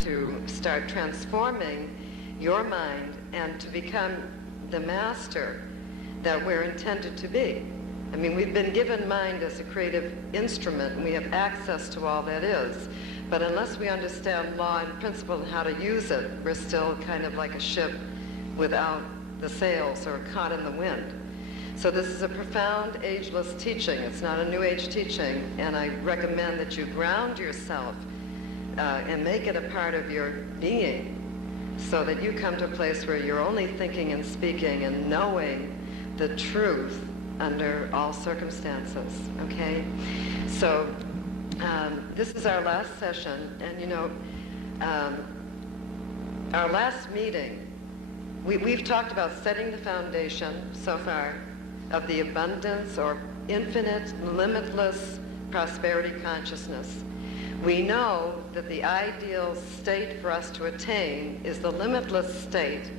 to start transforming your mind and to become the master that we're intended to be. I mean, we've been given mind as a creative instrument, and we have access to all that is. But unless we understand law and principle and how to use it, we're still kind of like a ship without the sails or caught in the wind. So this is a profound, ageless teaching. It's not a New Age teaching, and I recommend that you ground yourself and make it a part of your being so that you come to a place where you're only thinking and speaking and knowing the truth under all circumstances, okay? So this is our last session, and you know, our last meeting, we've talked about setting the foundation so far of the abundance or infinite, limitless prosperity consciousness. We know that the ideal state for us to attain is the limitless state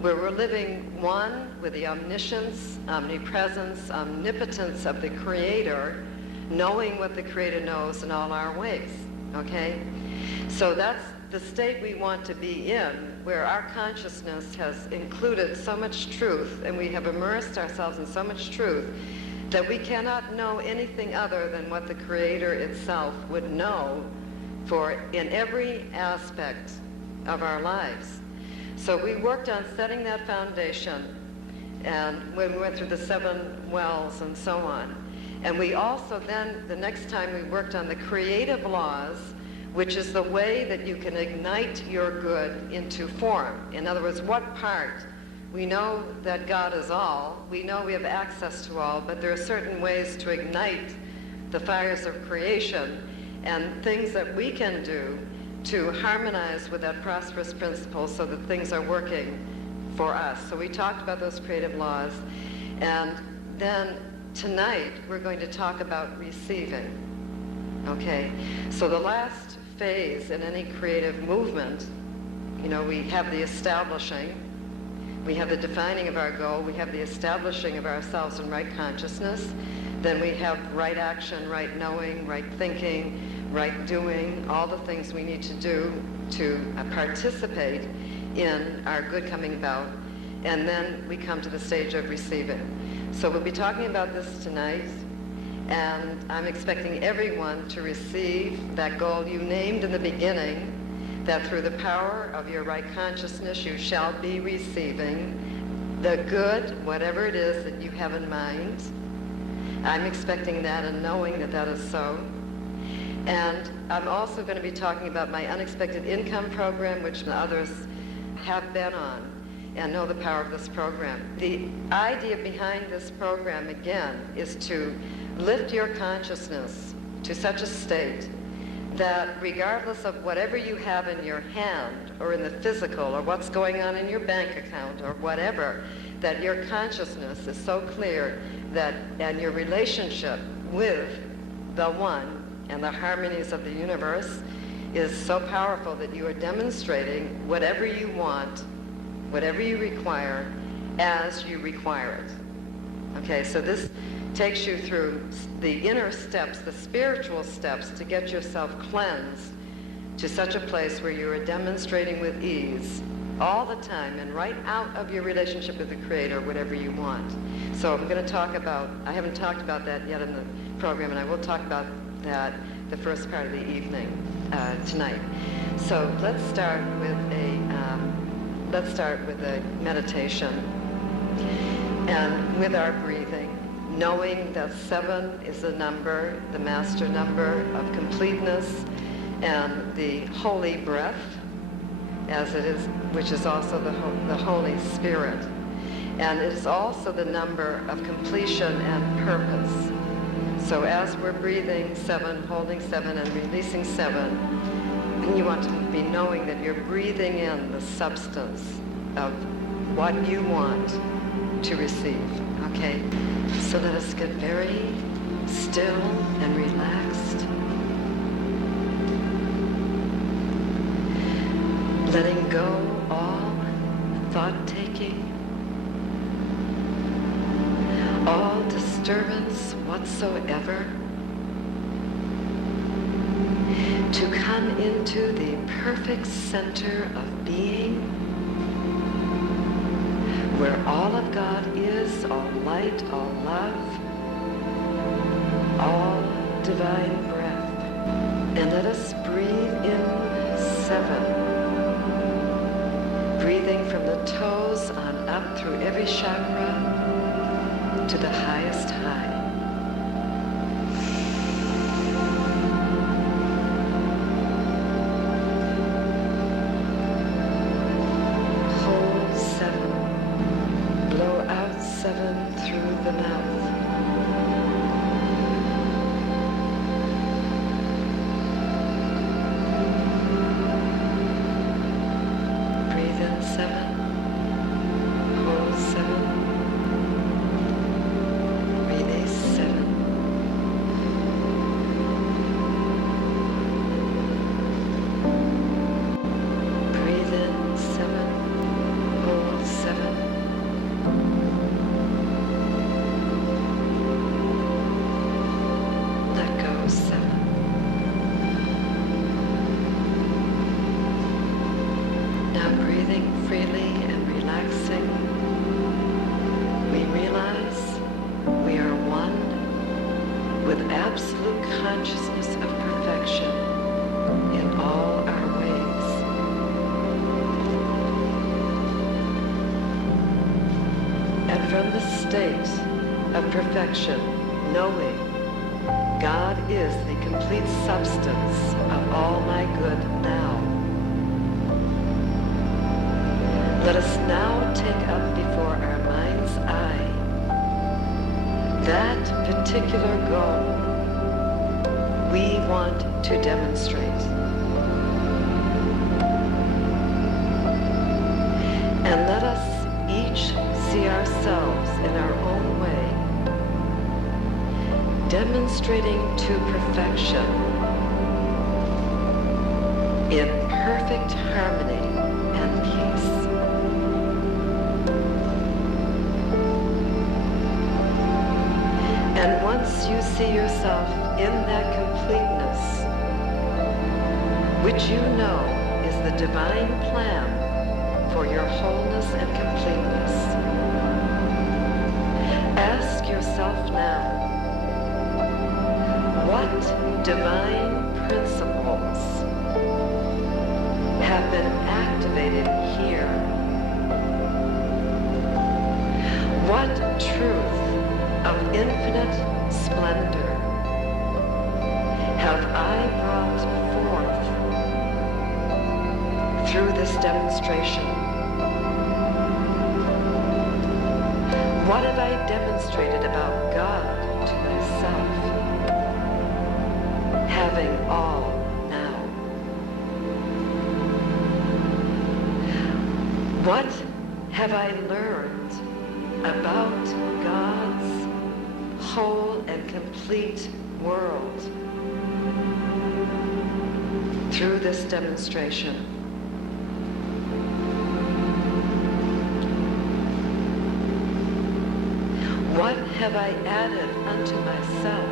where we're living one with the omniscience, omnipresence, omnipotence of the Creator, knowing what the Creator knows in all our ways, okay? So that's the state we want to be in, where our consciousness has included so much truth and we have immersed ourselves in so much truth that we cannot know anything other than what the Creator itself would know for in every aspect of our lives. So we worked on setting that foundation, and when we went through the 7 wells and so on. And we also then, the next time we worked on the creative laws, which is the way that you can ignite your good into form. In other words, what part? We know that God is all. We know we have access to all, but there are certain ways to ignite the fires of creation and things that we can do to harmonize with that prosperous principle so that things are working for us. So we talked about those creative laws. And then tonight we're going to talk about receiving. Okay? So the last phase in any creative movement, you know, we have the establishing, we have the defining of our goal, we have the establishing of ourselves in right consciousness, then we have right action, right knowing, right thinking, right doing, all the things we need to do to participate in our good coming about, and then we come to the stage of receiving. So we'll be talking about this tonight, and I'm expecting everyone to receive that goal you named in the beginning, that through the power of your right consciousness you shall be receiving the good, whatever it is that you have in mind. I'm expecting that and knowing that that is so. And I'm also going to be talking about my unexpected income program, which others have been on and know the power of this program. The idea behind this program, again, is to lift your consciousness to such a state that regardless of whatever you have in your hand or in the physical or what's going on in your bank account or whatever, that your consciousness is so clear that, and your relationship with the One and the harmonies of the universe is so powerful that you are demonstrating whatever you want, whatever you require, as you require it. Okay, so this takes you through the inner steps, the spiritual steps, to get yourself cleansed to such a place where you are demonstrating with ease all the time and right out of your relationship with the Creator whatever you want. So I'm going to talk about, I haven't talked about that yet in the program, and I will talk about that the first part of the evening tonight. So let's start with a meditation, and with our breathing, knowing that 7 is the number, the master number of completeness, and the holy breath, as it is, which is also the Holy Spirit, and it is also the number of completion and purpose. So as we're breathing 7, holding 7, and releasing 7, you want to be knowing that you're breathing in the substance of what you want to receive. Okay? So let us get very still and relaxed. Letting go all thought-taking, all disturbance whatsoever. to come into the perfect center of being, where all of God is, all light, all love, all divine breath. And let us breathe in 7, breathing from the toes on up through every chakra to the highest high. Hold 7. Blow out 7 through the mouth. Breathe in 7. Hold 7. Release 7. Breathe in 7. Hold 7. Let go 7. Now breathing freely and relaxing, we realize we are one with absolute consciousness of perfection in all our ways. And from the state of perfection, knowing God is the complete substance of all my good now, let us now take up before our mind's eye that particular goal we want to demonstrate. And let us each see ourselves in our own way, demonstrating to perfection in perfect harmony and peace. And once you see yourself in that completeness, which you know is the divine plan for your wholeness and completeness, ask yourself now, what divine principles have been activated here? What truth of infinite splendor have I brought forth through this demonstration? What have I demonstrated about God to myself, having all now? What have I learned about God's whole and complete world through this demonstration? What have I added unto myself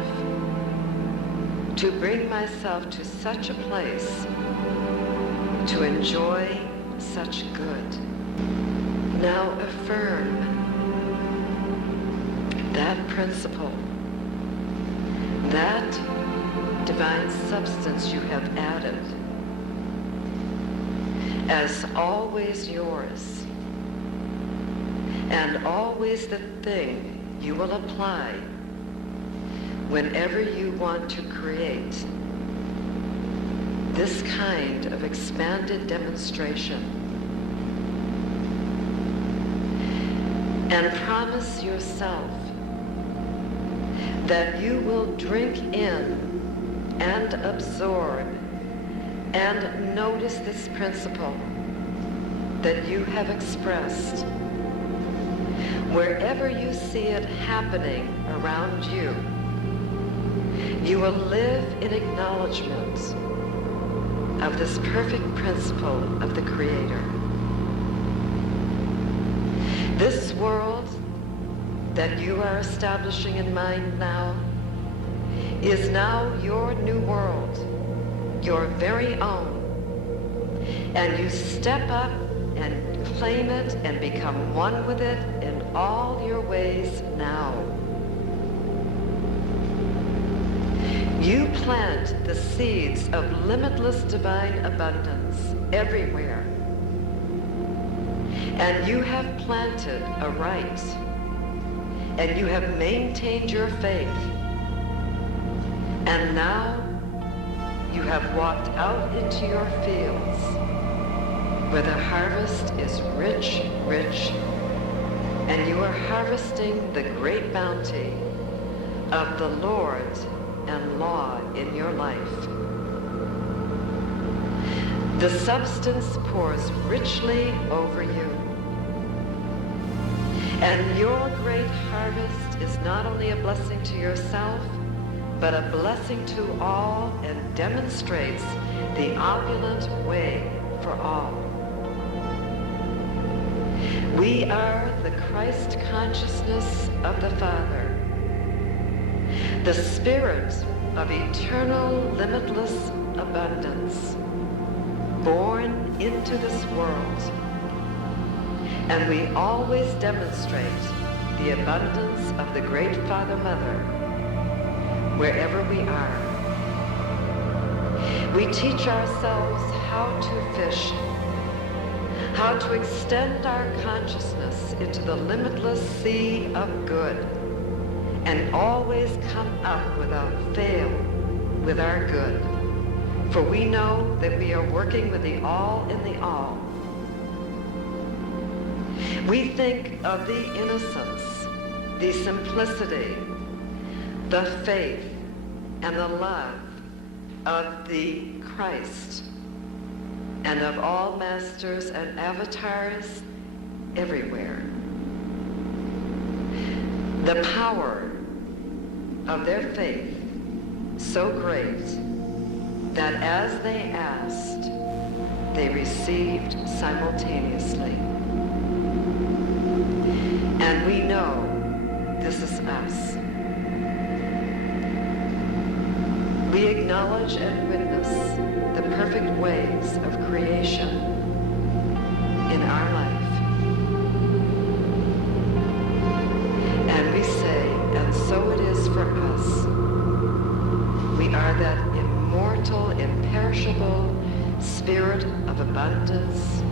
to bring myself to such a place to enjoy such good? Now affirm that principle, that divine substance you have added, as always yours, and always the thing you will apply whenever you want to create this kind of expanded demonstration. And promise yourself that you will drink in and absorb and notice this principle that you have expressed. Wherever you see it happening around you, you will live in acknowledgement of this perfect principle of the Creator. This world that you are establishing in mind now is now your new world, your very own. And you step up and claim it and become one with it in all your ways now. You plant the seeds of limitless divine abundance everywhere. And you have planted aright. And you have maintained your faith. And now you have walked out into your fields where the harvest is rich, rich, and you are harvesting the great bounty of the Lord and law in your life. The substance pours richly over you. And your great harvest is not only a blessing to yourself, but a blessing to all and demonstrates the opulent way for all. We are the Christ consciousness of the Father, the Spirit of eternal, limitless abundance, born into this world. And we always demonstrate the abundance of the Great Father Mother wherever we are. We teach ourselves how to fish, how to extend our consciousness into the limitless sea of good, and always come up without fail with our good. For we know that we are working with the all in the all. We think of the innocence, the simplicity, the faith, and the love of the Christ, and of all masters and avatars everywhere. The power of their faith so great that as they asked, they received simultaneously. And we know this is us. We acknowledge and witness the perfect ways of creation in our life. And we say, and so it is for us. We are that immortal, imperishable spirit of abundance,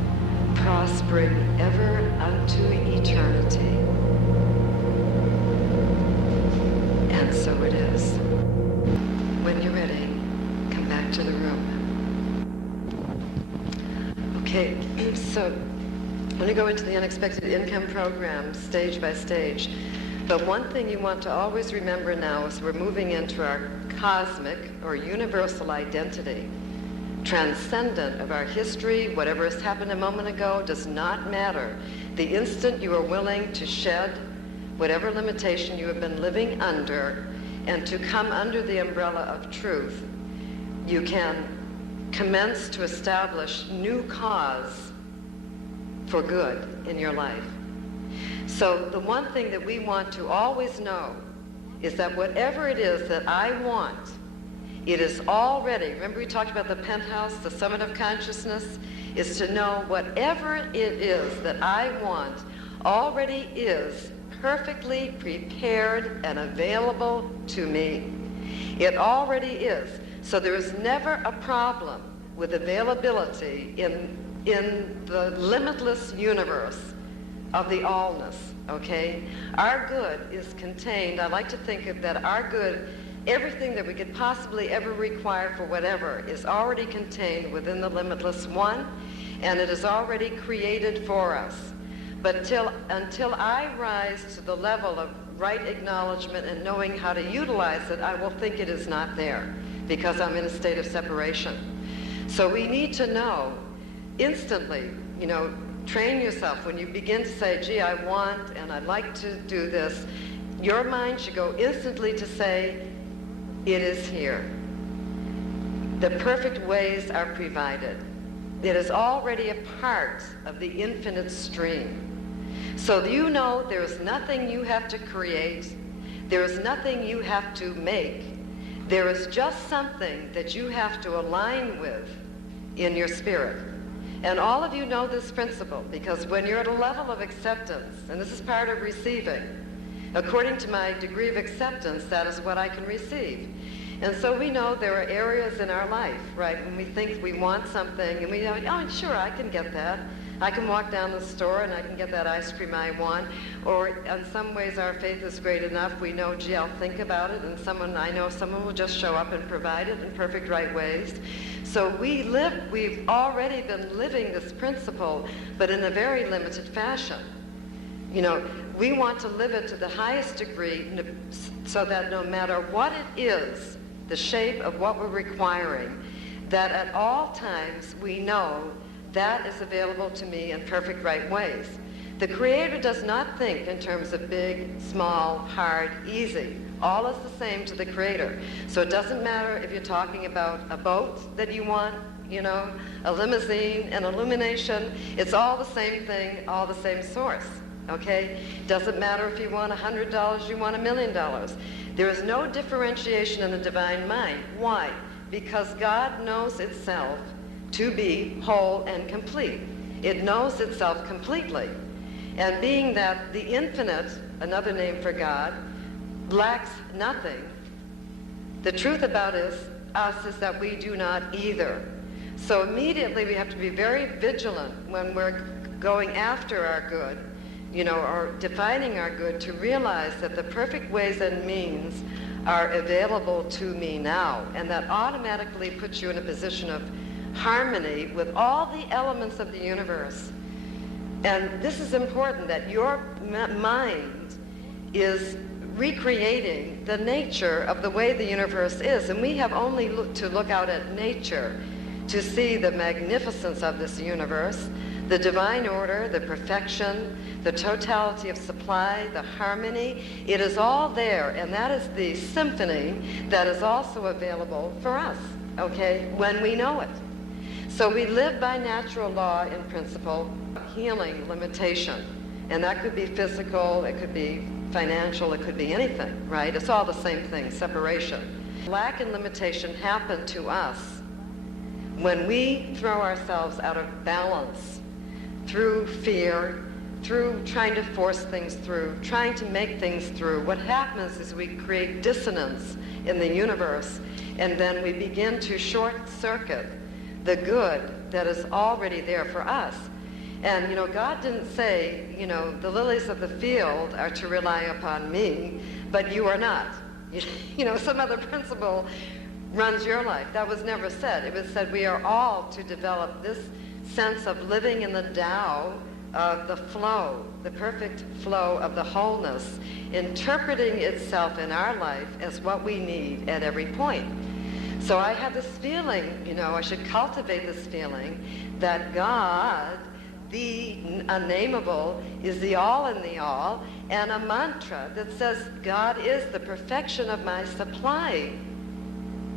prospering ever unto eternity. And so it is. When you're ready, come back to the room. Okay, so I'm going to go into the unexpected income program stage by stage. But one thing you want to always remember now is we're moving into our cosmic or universal identity. Transcendent of our history, whatever has happened a moment ago does not matter. The instant you are willing to shed whatever limitation you have been living under and to come under the umbrella of truth, you can commence to establish new cause for good in your life. So the one thing that we want to always know is that whatever it is that I want, it is already, remember we talked about the penthouse, the summit of consciousness, is to know whatever it is that I want already is perfectly prepared and available to me. It already is. So there is never a problem with availability in the limitless universe of the allness, okay? Our good is contained. I like to think of that our good, everything that we could possibly ever require for whatever is already contained within the limitless one, and it is already created for us. But until I rise to the level of right acknowledgement and knowing how to utilize it, I will think it is not there because I'm in a state of separation. So we need to know instantly, train yourself when you begin to say, gee, I want and I'd like to do this, your mind should go instantly to say, it is here. The perfect ways are provided. It is already a part of the infinite stream. So you know there is nothing you have to create. There is nothing you have to make. There is just something that you have to align with in your spirit. And all of you know this principle, because when you're at a level of acceptance, and this is part of receiving, according to my degree of acceptance, that is what I can receive. And so we know there are areas in our life, right, when we think we want something, and we go, oh, sure, I can get that. I can walk down the store and I can get that ice cream I want. Or in some ways our faith is great enough. We know, gee, I'll think about it, and I know someone will just show up and provide it in perfect right ways. So we've already been living this principle, but in a very limited fashion. You know, we want to live it to the highest degree so that no matter what it is, the shape of what we're requiring, that at all times we know that is available to me in perfect right ways. The Creator does not think in terms of big, small, hard, easy. All is the same to the Creator. So it doesn't matter if you're talking about a boat that you want, you know, a limousine, an illumination. It's all the same thing, all the same source, okay? Doesn't matter if you want $100, you want $1 million. There is no differentiation in the divine mind. Why? Because God knows itself to be whole and complete. It knows itself completely. And being that the infinite, another name for God, lacks nothing, the truth about us is that we do not either. So immediately we have to be very vigilant when we're going after our good, you know, or defining our good, to realize that the perfect ways and means are available to me now. And that automatically puts you in a position of harmony with all the elements of the universe. And this is important, that your mind is recreating the nature of the way the universe is. And we have only to look out at nature to see the magnificence of this universe, the divine order, the perfection, the totality of supply, the harmony. It is all there, and that is the symphony that is also available for us, okay, when we know it. So we live by natural law in principle, healing limitation. And that could be physical, it could be financial, it could be anything, right? It's all the same thing, separation. Lack and limitation happen to us when we throw ourselves out of balance through fear, through trying to force things through, trying to make things through. What happens is we create dissonance in the universe, and then we begin to short circuit the good that is already there for us. And, you know, God didn't say, you know, the lilies of the field are to rely upon me, but you are not. You know, some other principle runs your life. That was never said. It was said we are all to develop this sense of living in the Tao of the flow, the perfect flow of the wholeness, interpreting itself in our life as what we need at every point. So I have this feeling, you know, I should cultivate this feeling that God, the unnameable, is the all in the all, and a mantra that says God is the perfection of my supply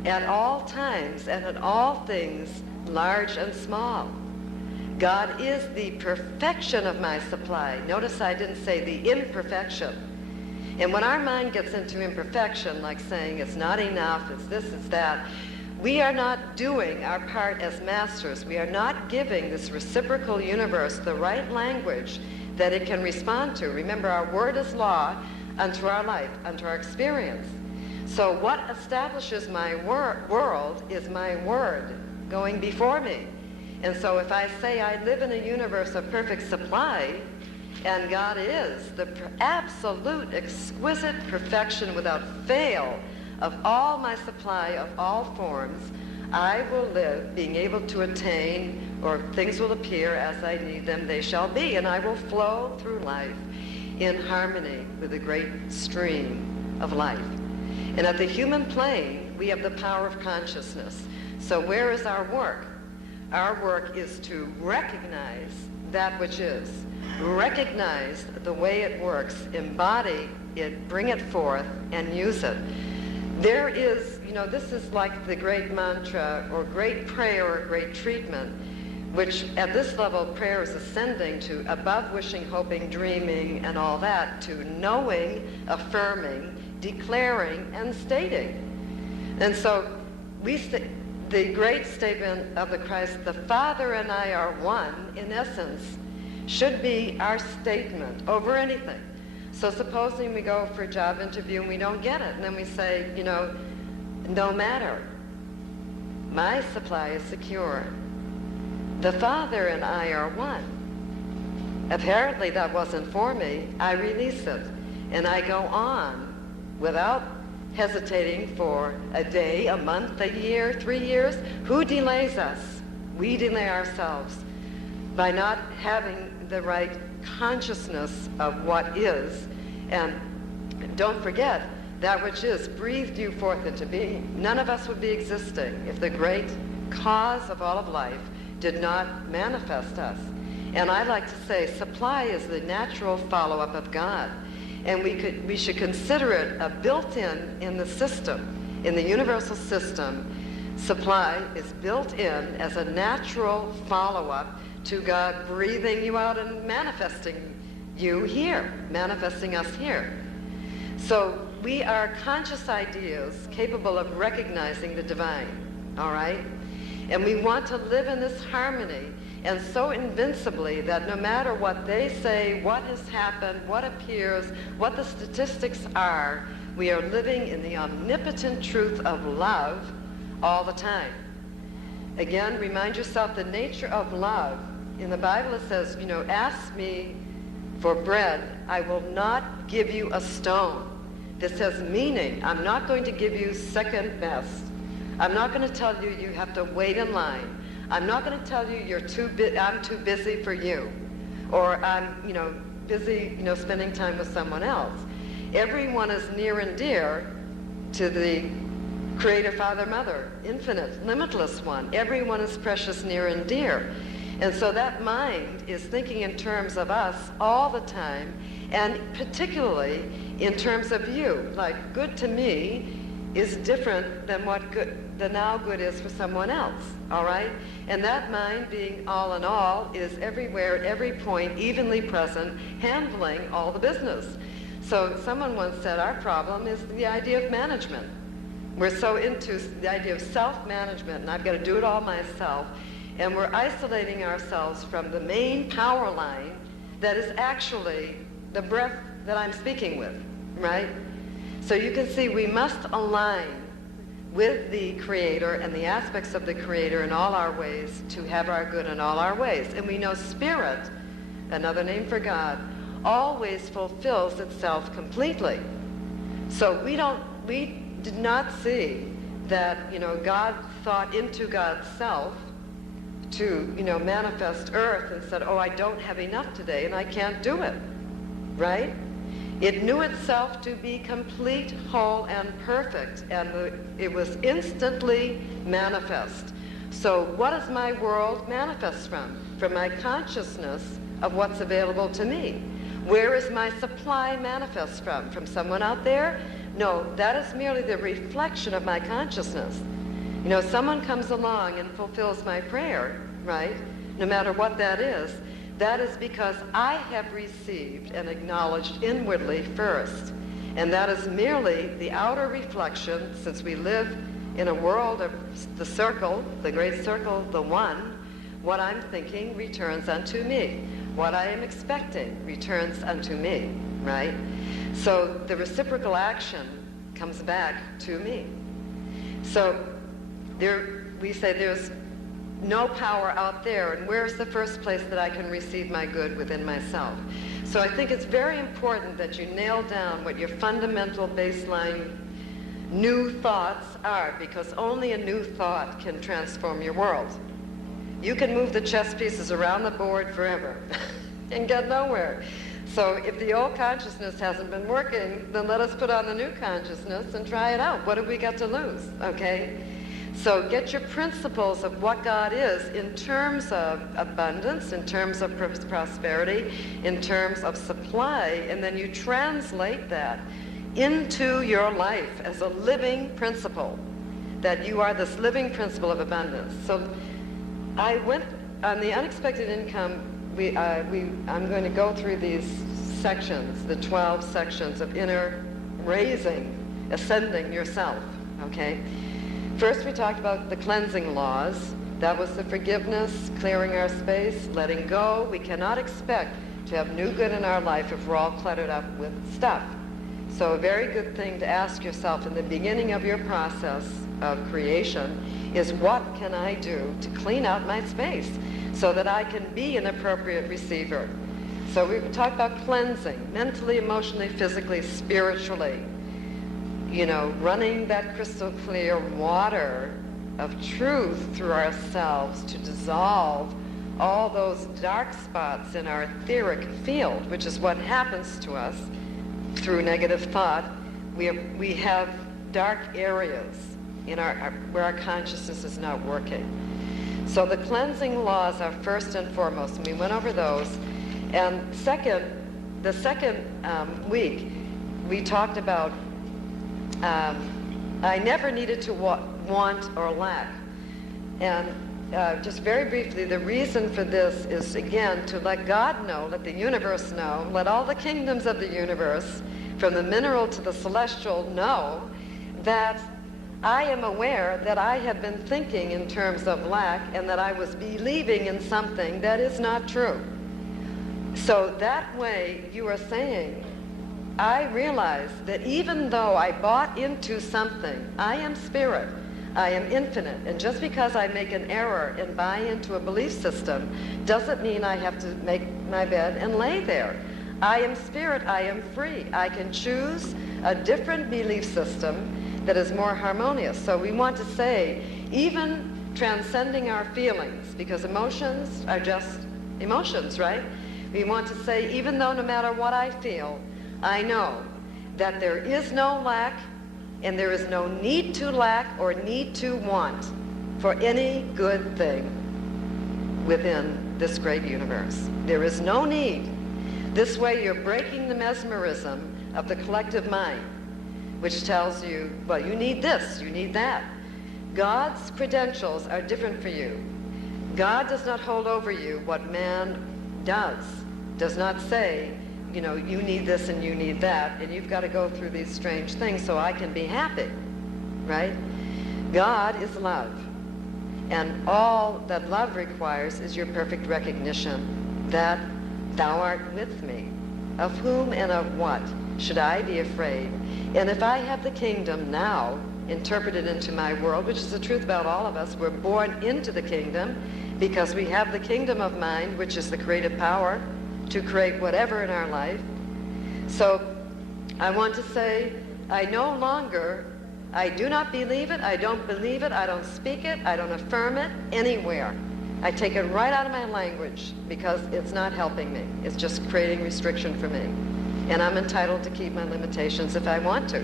at all times and at all things, large and small. God is the perfection of my supply. Notice I didn't say the imperfection. And when our mind gets into imperfection, like saying it's not enough, it's this, it's that, we are not doing our part as masters. We are not giving this reciprocal universe the right language that it can respond to. Remember, our word is law unto our life, unto our experience. So what establishes my world is my word going before me. And so if I say I live in a universe of perfect supply, and God is the absolute, exquisite perfection without fail of all my supply of all forms, I will live being able to attain, or things will appear as I need them, they shall be, and I will flow through life in harmony with the great stream of life. And at the human plane, we have the power of consciousness. So where is our work? Our work is to recognize that which is. Recognize the way it works, embody it, bring it forth, and use it. There is, you know, this is like the great mantra or great prayer or great treatment, which at this level prayer is ascending to above wishing, hoping, dreaming, and all that, to knowing, affirming, declaring, and stating. And so the great statement of the Christ, the Father and I are one, in essence, should be our statement over anything. So supposing we go for a job interview and we don't get it, and then we say, no matter, my supply is secure. The Father and I are one. Apparently that wasn't for me. I release it, and I go on without hesitating for a day, a month, a year, 3 years. Who delays us? We delay ourselves by not having the right consciousness of what is. And don't forget, that which is breathed you forth into being. None of us would be existing if the great cause of all of life did not manifest us. And I like to say supply is the natural follow-up of God. And we should consider it a built-in the system, in the universal system. Supply is built in as a natural follow-up to God breathing you out and manifesting you here, manifesting us here. So we are conscious ideas capable of recognizing the divine, all right? And we want to live in this harmony, and so invincibly that no matter what they say, what has happened, what appears, what the statistics are, we are living in the omnipotent truth of love all the time. Again, remind yourself the nature of love. In the Bible it says, ask me for bread, I will not give you a stone. This has meaning. I'm not going to give you second best. I'm not going to tell you you have to wait in line. I'm not going to tell you I'm too busy for you, or I'm, busy, spending time with someone else. Everyone is near and dear to the Creator, Father, Mother, infinite, limitless one. Everyone is precious, near and dear. And so that mind is thinking in terms of us all the time, and particularly in terms of you. Like, good to me is different than what the now good is for someone else, all right? And that mind, being all in all, is everywhere, at every point, evenly present, handling all the business. So someone once said our problem is the idea of management. We're so into the idea of self-management, and I've got to do it all myself, and we're isolating ourselves from the main power line that is actually the breath that I'm speaking with, right? So you can see we must align with the Creator and the aspects of the Creator in all our ways to have our good in all our ways. And we know Spirit, another name for God, always fulfills itself completely. So we did not see that, God thought into God's self to, manifest earth and said, oh, I don't have enough today and I can't do it, right? It knew itself to be complete, whole, and perfect, and it was instantly manifest. So what does my world manifest from? From my consciousness of what's available to me. Where is my supply manifest from? From someone out there? No, that is merely the reflection of my consciousness. Someone comes along and fulfills my prayer, right? No matter what that is because I have received and acknowledged inwardly first. And that is merely the outer reflection, since we live in a world of the circle, the great circle, the one. What I'm thinking returns unto me. What I am expecting returns unto me, right? So the reciprocal action comes back to me. So we say there's no power out there, and where's the first place that I can receive my good within myself? So I think it's very important that you nail down what your fundamental baseline new thoughts are, because only a new thought can transform your world. You can move the chess pieces around the board forever and get nowhere. So if the old consciousness hasn't been working, then let us put on the new consciousness and try it out. What have we got to lose, okay? So get your principles of what God is in terms of abundance, in terms of prosperity, in terms of supply, and then you translate that into your life as a living principle, that you are this living principle of abundance. So I went on the unexpected income. I'm going to go through these sections, the 12 sections of inner raising, ascending yourself. okay? First we talked about the cleansing laws. That was the forgiveness, clearing our space, letting go. We cannot expect to have new good in our life if we're all cluttered up with stuff. So a very good thing to ask yourself in the beginning of your process of creation is, what can I do to clean out my space so that I can be an appropriate receiver? So we talked about cleansing, mentally, emotionally, physically, spiritually. You know, running that crystal clear water of truth through ourselves to dissolve all those dark spots in our etheric field, which is what happens to us through negative thought. We have dark areas in where our consciousness is not working. So the cleansing laws are first and foremost, and we went over those. And the second week, we talked about I never needed to want or lack. And just very briefly, the reason for this is, again, to let God know, let the universe know, let all the kingdoms of the universe, from the mineral to the celestial, know that I am aware that I have been thinking in terms of lack and that I was believing in something that is not true. So that way you are saying, I realize that even though I bought into something, I am spirit, I am infinite, and just because I make an error and buy into a belief system doesn't mean I have to make my bed and lay there. I am spirit, I am free. I can choose a different belief system that is more harmonious. So we want to say, even transcending our feelings, because emotions are just emotions, right? We want to say, even though no matter what I feel, I know that there is no lack and there is no need to lack or need to want for any good thing within this great universe. There is no need. This way you're breaking the mesmerism of the collective mind, which tells you, well, you need this, you need that. God's credentials are different for you. God does not hold over you what man does not say, you know, you need this and you need that, and you've got to go through these strange things so I can be happy, right? God is love, and all that love requires is your perfect recognition that thou art with me. Of whom and of what should I be afraid? And if I have the kingdom now interpreted into my world, which is the truth about all of us, we're born into the kingdom because we have the kingdom of mind, which is the creative power to create whatever in our life. So I want to say, I no longer, I do not believe it, I don't believe it, I don't speak it, I don't affirm it anywhere. I take it right out of my language because it's not helping me. It's just creating restriction for me. And I'm entitled to keep my limitations if I want to,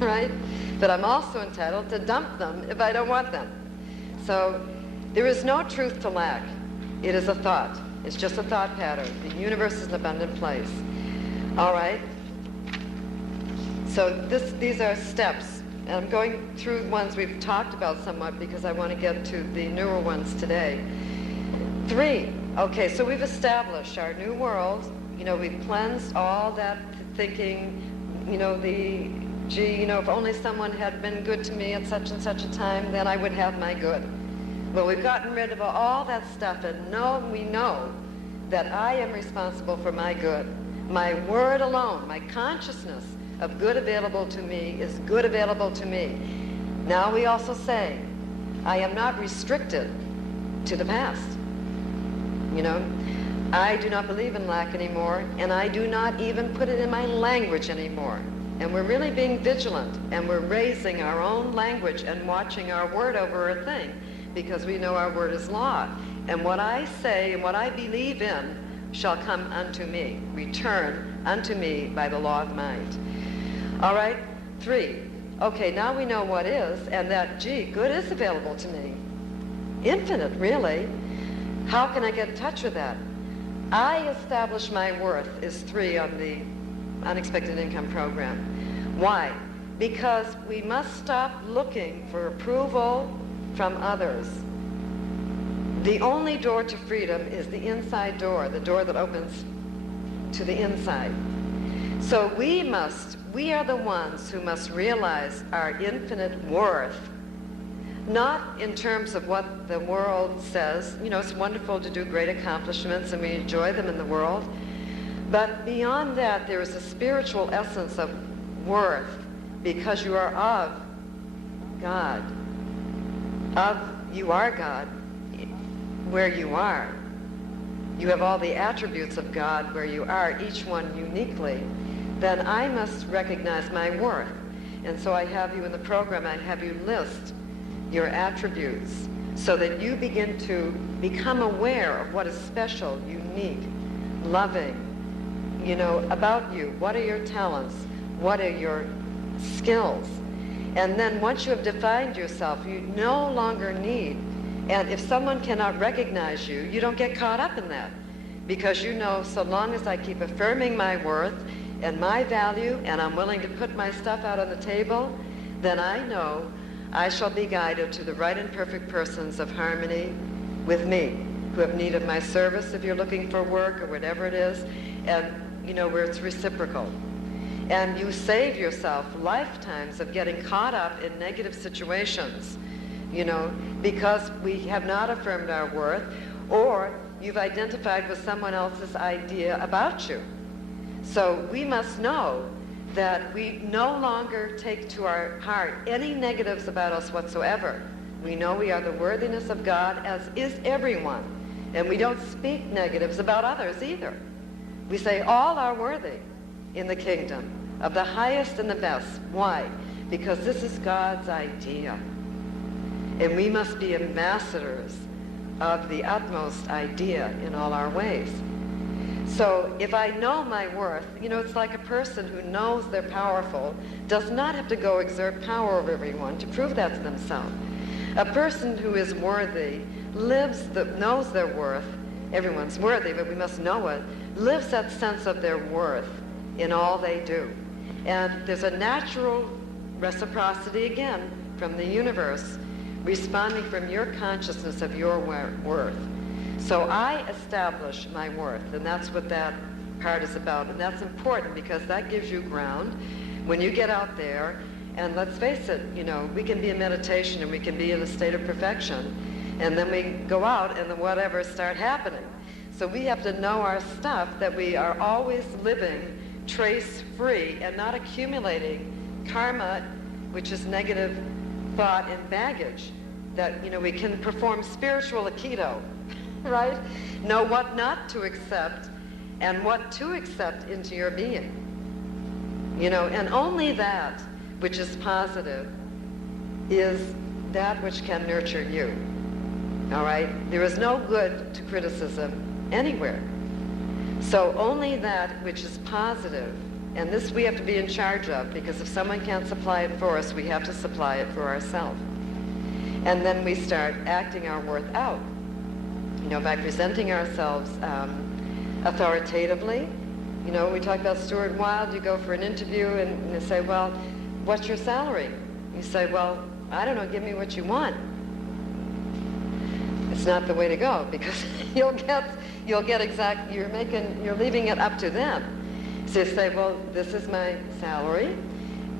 right? But I'm also entitled to dump them if I don't want them. So there is no truth to lack. It is a thought. It's just a thought pattern. The universe is an abundant place. All right? So these are steps. And I'm going through ones we've talked about somewhat because I want to get to the newer ones today. 3. Okay, so we've established our new world. You know, we've cleansed all that thinking, you know, gee, you know, if only someone had been good to me at such and such a time, then I would have my good. Well, we've gotten rid of all that stuff, and we know that I am responsible for my good. My word alone, my consciousness of good available to me is good available to me. Now we also say, I am not restricted to the past. You know, I do not believe in lack anymore, and I do not even put it in my language anymore. And we're really being vigilant, and we're raising our own language and watching our word over a thing, because we know our word is law. And what I say and what I believe in shall come unto me, return unto me by the law of mind. All right? 3. Okay, now we know what is, and that, gee, good is available to me. Infinite, really. How can I get in touch with that? I establish my worth is 3 on the Unexpected Income Program. Why? Because we must stop looking for approval from others. The only door to freedom is the inside door, the door that opens to the inside. So we must we are the ones who must realize our infinite worth, not in terms of what the world says. You know, it's wonderful to do great accomplishments and we enjoy them in the world. But beyond that, there is a spiritual essence of worth because you are of God. You are God where you are. You have all the attributes of God where you are, each one uniquely. Then I must recognize my worth. And so I have you in the program, I have you list your attributes so that you begin to become aware of what is special, unique, loving, you know, about you. What are your talents? What are your skills? And then once you have defined yourself, you no longer need, and if someone cannot recognize you, you don't get caught up in that. Because you know, so long as I keep affirming my worth and my value, and I'm willing to put my stuff out on the table, then I know I shall be guided to the right and perfect persons of harmony with me, who have need of my service if you're looking for work or whatever it is, and you know, where it's reciprocal. And you save yourself lifetimes of getting caught up in negative situations, you know, because we have not affirmed our worth, or you've identified with someone else's idea about you. So we must know that we no longer take to our heart any negatives about us whatsoever. We know we are the worthiness of God, as is everyone. And we don't speak negatives about others either. We say all are worthy in the kingdom of the highest and the best. Why? Because this is God's idea. And we must be ambassadors of the utmost idea in all our ways. So if I know my worth, you know, it's like a person who knows they're powerful does not have to go exert power over everyone to prove that to themselves. A person who is worthy knows their worth. Everyone's worthy, but we must know it. Lives that sense of their worth in all they do. And there's a natural reciprocity again from the universe responding from your consciousness of your worth. So I establish my worth, and that's what that part is about. And that's important because that gives you ground when you get out there. And let's face it, you know, we can be in meditation and we can be in a state of perfection, and then we go out and the whatever start happening. So we have to know our stuff, that we are always living trace-free and not accumulating karma, which is negative thought and baggage. That, you know, we can perform spiritual aikido, right? Know what not to accept and what to accept into your being. You know, and only that which is positive is that which can nurture you. All right? There is no good to criticism anywhere. So only that which is positive, and this we have to be in charge of, because if someone can't supply it for us, we have to supply it for ourselves. And then we start acting our worth out, you know, by presenting ourselves authoritatively. You know, we talk about Stuart Wilde. You go for an interview and they say, well, what's your salary? You say, well, I don't know, give me what you want. It's not the way to go, because you're leaving it up to them. So you say, well, this is my salary.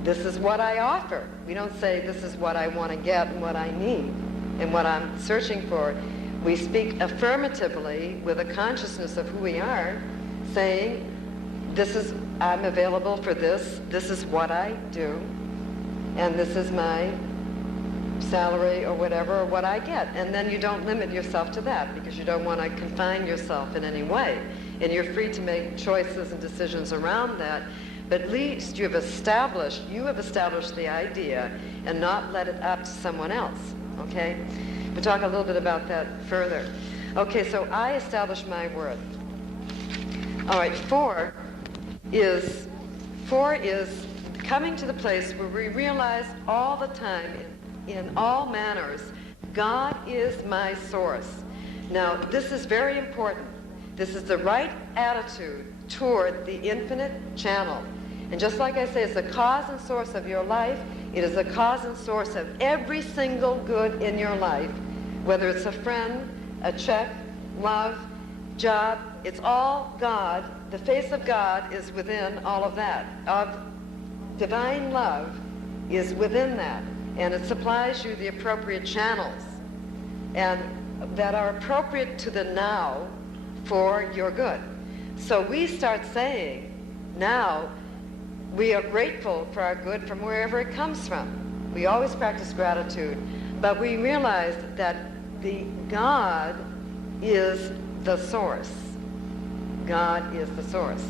This is what I offer. We don't say this is what I want to get and what I need and what I'm searching for. We speak affirmatively with a consciousness of who we are, saying, I'm available for this is what I do, and this is my salary or whatever, or what I get. And then you don't limit yourself to that, because you don't want to confine yourself in any way. And you're free to make choices and decisions around that. But at least you have established the idea and not let it up to someone else, okay? We'll talk a little bit about that further. Okay, so I establish my worth. All right, four is coming to the place where we realize all the time, in all manners, God is my source. Now, this is very important. This is the right attitude toward the infinite channel. And just like I say, it's the cause and source of your life. It is the cause and source of every single good in your life, whether it's a friend, a check, love, job. It's all God. The face of God is within all of that, of divine love is within that, and it supplies you the appropriate channels and that are appropriate to the now for your good. So we start saying, now we are grateful for our good from wherever it comes from. We always practice gratitude, but we realize that the God is the source. God is the source.